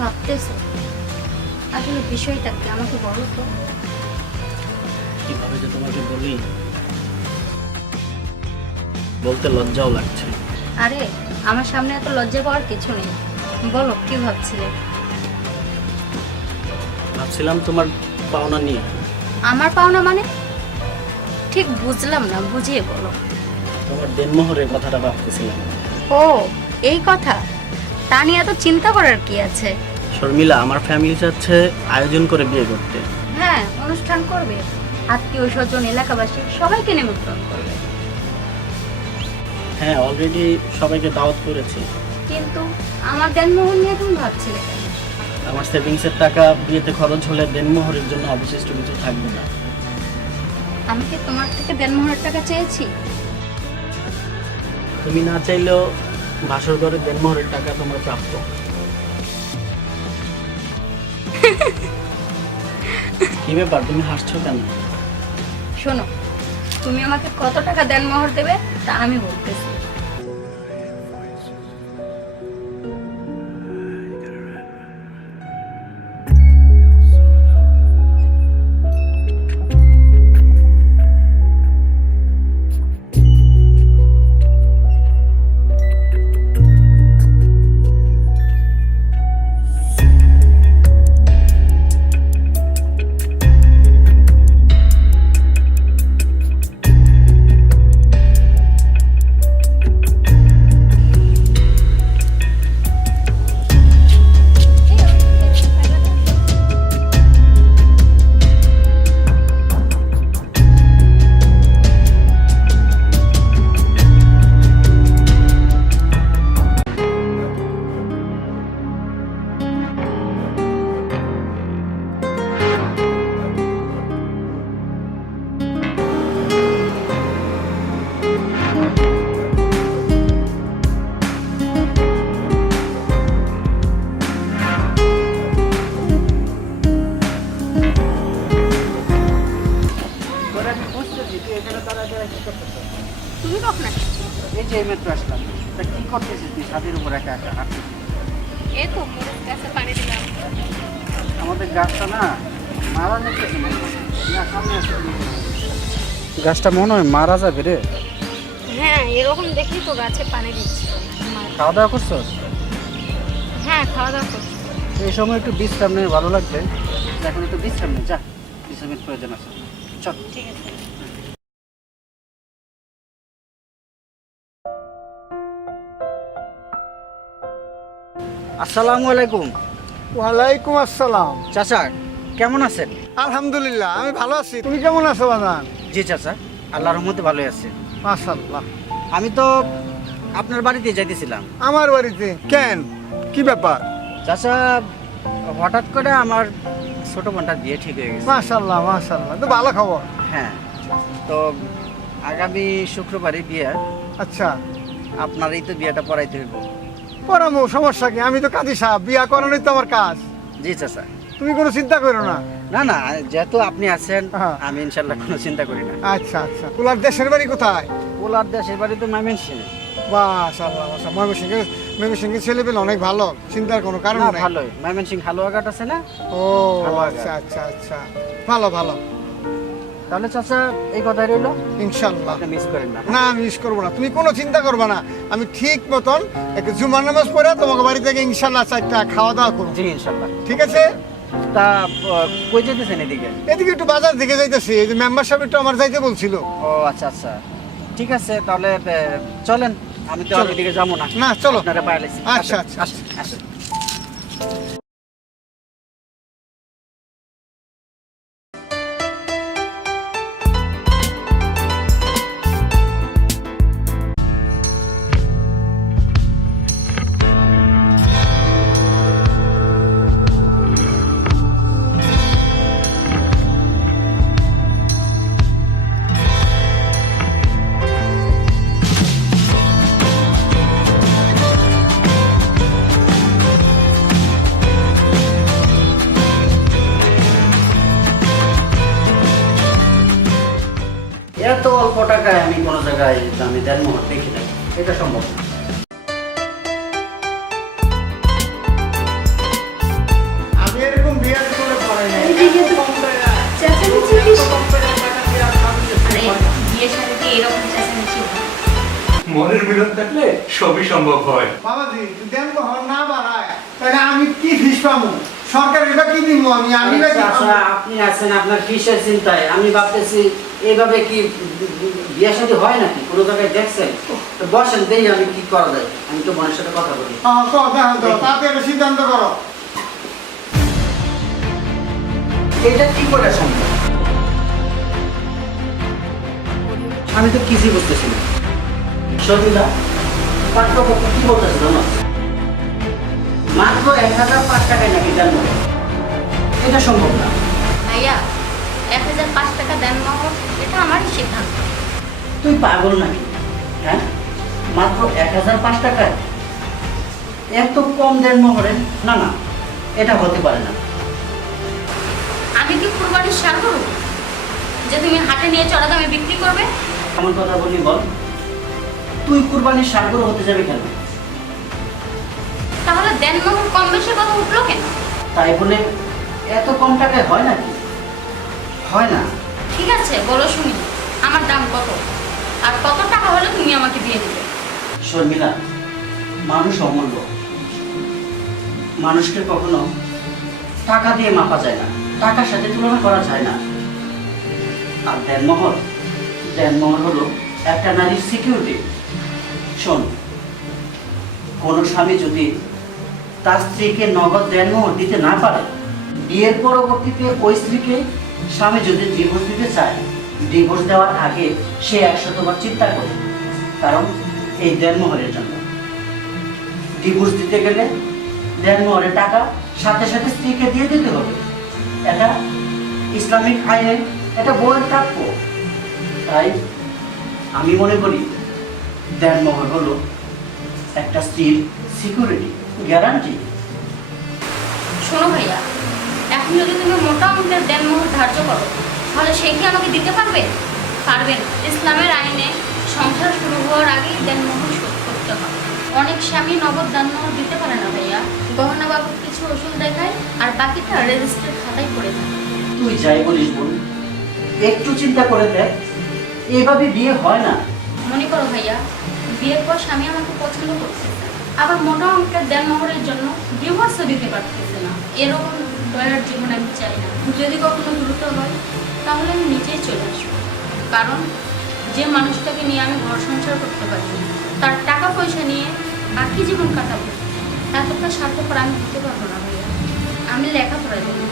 ভাবতেছো? আসলে বিষয়টা কি আমাকে বলো তো। কিভাবে যে তোমাকে বলি, বলতে লজ্জাও লাগছে। আরে আমার সামনে এত লজ্জা পাওয়ার কিছু নেই, বলো কি ভাবছিলে? ভাবছিলাম তোমার পাওনা নিয়ে। আমার পাওনা মানে? ঠিক বুঝলাম না, বুঝিয়ে বলো। তোমার দেনমোহরের কথাটা ভাবতেছিলাম। ও, এই কথা? তা নিয়ে এত চিন্তা করার কি আছে? শর্মিলা, আমার ফ্যামিলি চাচ্ছে আয়োজন করে বিয়ে করতে। হ্যাঁ, অনুষ্ঠান করবে, আত্মীয় স্বজন এলাকাবাসী সবাইকে নিমন্ত্রণ করবে। হ্যাঁ, অলরেডি সবাইকে দাওয়াত করেছি। কিন্তু আমার দেনমোহর নিয়ে তুমি ভাবছিলে কেন? আমার সেভিংসের টাকা বিয়েতে খরচ হলে দেনমোহরের জন্য অবশিষ্ট কিছু থাকবে না। আমি কি তোমার থেকে দেনমোহরের টাকা চেয়েছি? তুমি না চাইলেও ভাসর ঘরে দেনমোহরের টাকা তোমার প্রাপ্য। কি ব্যাপার, তুমি হাসছো কেন? শোনো, তুমি আমাকে কত টাকা দেনমোহর দেবে তা আমি বলতেছি। তুমি কখন আসছো? এই যে মেট্রো আসলাম। তা কি করতেছিস তুই ছাদের উপর একা একা হাঁটতেছিস? এই তো গাছে পানি দিলাম। আমাদের গাছটা না মারা যেতেছে না, সামনে আসতে গাছটা মনে হয় মারা যাবে রে। হ্যাঁ, এরকম দেখেই তো গাছে পানি দিচ্ছি। খাওয়া দাওয়া করছস? হ্যাঁ, খাওয়া দাওয়া করছি। এই সময় একটু বিশ্রাম নিয়ে ভালো লাগবে। এখন একটু বিশ্রাম নে, যা, বিশ্রামের প্রয়োজন আছে। চল। ঠিক আছে। আসসালামু আলাইকুম। ওয়ালাইকুম আসসালাম। চাচা কেমন আছেন? আলহামদুলিল্লাহ, আমি ভালো আছি। তুমি কেমন আছো বাজান? জি চাচা, আল্লাহর রহমতে ভালোই আছে। মাশাআল্লাহ। আমি তো আপনার বাড়িতে যাইতেছিলাম। আমার বাড়িতে কেন, কি ব্যাপার? চাচা, হঠাৎ করে আমার ছোট বোনটার বিয়ে ঠিক হয়ে গেছে। মাশাআল্লাহ মাশাআল্লাহ, তো ভালো খবর। হ্যাঁ, তো আগামী শুক্রবারই বিয়ে। আচ্ছা, আপনারই তো বিয়েটা পড়াইতে হইব। পরামো, সমস্যা কি? আমি তো কাজী সাহেব, বিয়া করানোই তো আমার কাজ। জি চাচা। তুমি কোনো চিন্তা করো না। না না, যেহেতু আপনি আছেন, হ্যাঁ। আমি ইনশাল্লাহ কোনো চিন্তা করি না। আচ্ছা আচ্ছা, কুলার দেশের বাড়ি কোথায়? ওলার দেশের বাড়ি তো ময়মনসিংহে। মাশাআল্লাহ মাশাআল্লাহ, ময়মনসিংহের ছেলে পেলে অনেক ভালো, চিন্তার কোনো কারণ না, নেই। ভালোই। ময়মনসিংহ হালুয়াঘাট আছে না? ও আচ্ছা আচ্ছা আচ্ছা, ভালো ভালো। তাহলে চাচা এই কথাই রইলো, ইনশাআল্লাহ। আপনি মিস করেন না। না, আমি মিস করবো না, তুমি কোনো চিন্তা করবে না। আমি ঠিক মতন একটা জুমার নামাজ পড়ে তোমাকে বাড়ি থেকে ইনশাআল্লাহ চারটা খাওয়া দাওয়া করবো। জি ইনশাল্লাহ। ঠিক আছে? তা কই যেতেছেন এদিকে? এদিকে একটু বাজার দিকে যাইতেছি, এই যে মেম্বার সাহেব একটু আমার যাইতে বলছিল। ও আচ্ছা আচ্ছা, ঠিক আছে। তাহলে চলেন, আমি তো আর চলো। ওইদিকে যাবো না। না, চলো। আপনারা পাইলেছি। আচ্ছা, আচ্ছা, আসেন, আসেন। এত অল্প টাকায় আমি কোনো জায়গায় আমি দেনমোহর দেখি না, এটা সম্ভব না। মনের মিলন থাকলে সবই সম্ভব হয়। বাবাজি দেনমোহর না বাড়ায় তাহলে আমি কি ফিস পাবো? সরকার এটা কি দিব? আমি বা কি পাবো? আপনি আছেন আপনার কিসের চিন্তায়? আমি ভাবতেছি এইভাবে কি বিয়ে শাদী হয় নাকি? কোনো জায়গায় দেখছেন? তো বসেন, দেই আমি কি করা যায়। আমি তো বোনের সাথে কথা বলি। কথা হতো তাতে একটা সিদ্ধান্ত করো। এটা কি করে সম্ভব? আমি তো কিছুই বুঝতেছি না। সবিতা পাঠ্যপত্র কি বলতেছে জানো? মাত্র 1005 টাকায় নাকি জানো? এটা সম্ভব না। ভাইয়া 1005 টাকা দেন মোহর, এটা আমারই সিদ্ধান্ত। তুই পাগল নাকি? হ্যাঁ, মাত্র 1005 টাকায় এত কম দেন মোহরে? না না, এটা হতে পারে না। আমি কি কুরবানির ষাঁড় গরু যে তুমি হাটে নিয়ে চড়া দামে বিক্রি করবে? এমন কথা বলি বল, তুই কুরবানির ষাঁড় গরু হতে যাবে কেন? তাহলে দেন মোহর কম বেশি কথা উঠলো কেন? তাই বলে এত কম টাকায় হয় নাকি? হয় না। ঠিক আছে বলো শুনি, আমার দাম কত আর কত টাকা হলে তুমি আমাকে দিয়ে দিবে? শর্মিলা, মানুষ অমূল্য, মানুষকে কখনো টাকা দিয়ে মাপা যায় না, টাকার সাথে তুলনা করা যায় না। আর দেনমোহর হলো একটা নারীর সিকিউরিটি। শোন, কোনো স্বামী যদি তার স্ত্রীকে নগদ দেনমোহর দিতে না পারে, বিয়ের পরবর্তীতে ওই স্ত্রীকে স্বামী যদি ডিভোর্স দিতে চায়, ডিভোর্স দেওয়ার আগে সে 100 বার চিন্তা করে। কারণ এই দেনমোহরের জন্য ডিভোর্স দিতে গেলে দেনমোহরের টাকা সাথে সাথে স্ত্রীকে দিয়ে দিতে হবে। এটা ইসলামিক আইনে এটা বউয়ের প্রাপ্য। তাই আমি মনে করি দেনমোহর হলো একটা স্ত্রীর সিকিউরিটি, গ্যারান্টি। শোনো ভাইয়া, এখন যদি তুমি মোটা অঙ্কের দেনমোহর ধার্য করো, তাহলে সে কি আমাকে দিতে পারবে? পারবেন। ইসলামের আইনে সংসার শুরু হওয়ার আগেই দেনমোহর শোধ করতে হবে। অনেক স্বামী নগদ দেনমোহর দিতে পারে না ভাইয়া, গহনা বাবদ কিছু ওষুধ দেখায় আর বাকিটা রেজিস্টার খাতায় পড়ে থাকে। তুই যাই বলিস বোন, একটু চিন্তা করে দেখ, এভাবে বিয়ে হয় না। মনে করো ভাইয়া, বিয়ের পর স্বামী আমাকে পছন্দ করছে, আবার মোটা অঙ্কের দেনমোহরের জন্য ডিভোর্সও দিতে পারতেছে না। এরকম দয়ার জীবন আমি চাই না। যদি কখনো দ্রুত হয় তাহলে আমি নিজেই চলে আসবো। কারণ যে মানুষটাকে নিয়ে আমি ঘর সংসার করতে পারি, তার টাকা পয়সা নিয়ে বাকি জীবন কাটাবো, এতটা স্বার্থপর আমি হতে পারবো না ভাইয়া। আমি লেখাপড়া দেবো,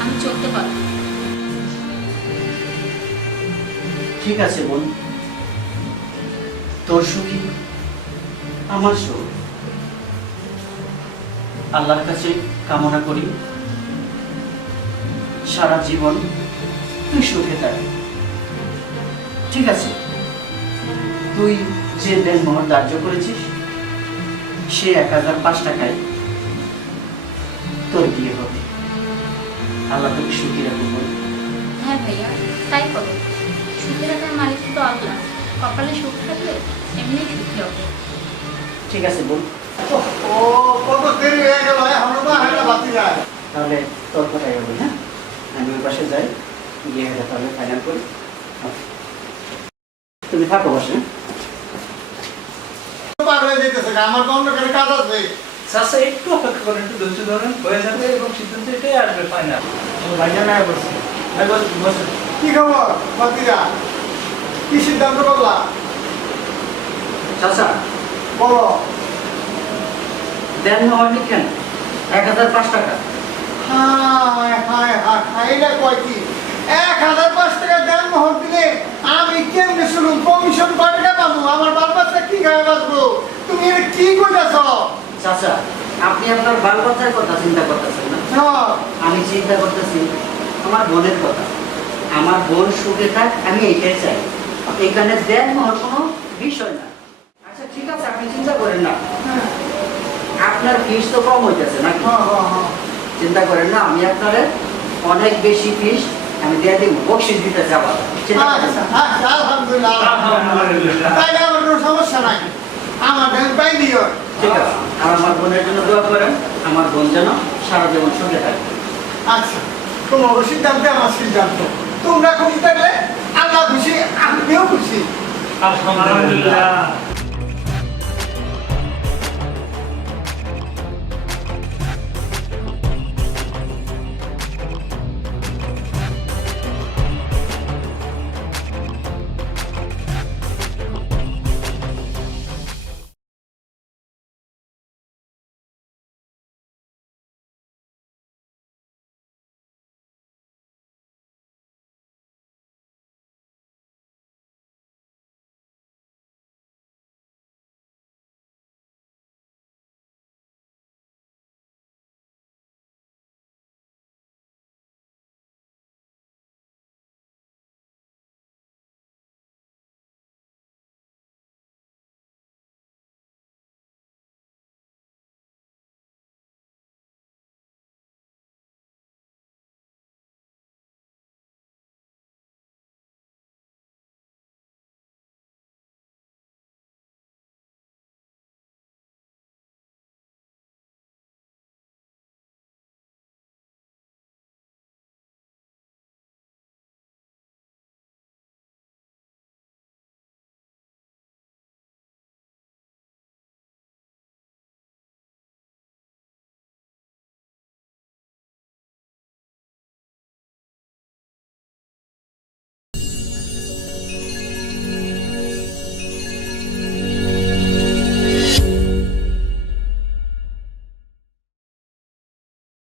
আমি চলতে পারবো। ঠিক আছে বোন, তোর সুখী আমার সুখ। আল্লাহর কাছে কামনা করি সারা জীবন তুই সুখে থাক। ঠিক আছে, তুই যে দেনমোহর ধার্য করেছিস সে 1005 টাকায় তোর বিয়ে হবে। আল্লাহ তোকে সুখী রাখুন। হ্যাঁ ভাইয়া, তাই করো। সুখে রাখার মালিক তো আল্লাহ, কপালে সুখ থাকলে এমনি সুখী হবে। ঠিক আছে বোন, ও কত দেরি হয়ে গেল, আমরা তো হাঁটা বাতি যায়। তাহলে তোর কথাই হবে। হ্যাঁ, আমি ওই পাশে যাই, গিয়ে হলে তাহলে ফাইনাল করি। তুমি থাকো বসে। পার হয়ে যেতেছে, আমার তো অন্য কাছে কাজ আছে। চাচা একটু অপেক্ষা করেন, একটু ধৈর্য ধরেন, হয়ে যাবে এবং সিদ্ধান্ত এটাই আসবে ফাইনাল। ভাইয়া না বসে কি খবর বাতিরা, কি সিদ্ধান্ত করলা চাচা, বলো? দেন হয়নি কেন? 1005 টাকা। হায় হায় হায় হায়, এটা কয় কি? 1005 টাকা দেনমোহর দিলে আমি কেমনে শুনুন? কমিশন কয় টাকা পাবো? আমার বাল বাচ্চা কি খায় বাঁচবো? তুমি এটা কি কইতাছ? চাচা, আপনি আপনার বাল বাচ্চার কথা চিন্তা করতেছেন না, আমি চিন্তা করতেছি আমার বোনের কথা। আমার বোন সুখে থাক, আমি এইটাই চাই। এখানে দেন হওয়ার কোনো বিষয় না। আচ্ছা ঠিক আছে, আপনি চিন্তা করেন না, আপনার ফিস তো কম হইতেছে নাকি? চিন্তা করেন না, আমি আপনার অনেক বেশি ফিস আমি দিয়ে দিব, বকশিস দিতে যাবো। আলহামদুলিল্লাহ, তাইলে আমার কোনো সমস্যা নাই, আমার ব্যাংক পাই দিও। ঠিক আছে, আর আমার বোনের জন্য দোয়া করেন, আমার বোন যেন সারা জীবন সুখে থাকবে। আচ্ছা, তোমার সিদ্ধান্ত আমার সিদ্ধান্ত, তোমরা খুশি থাকলে আল্লাহ খুশি, আমিও খুশি। আলহামদুলিল্লাহ।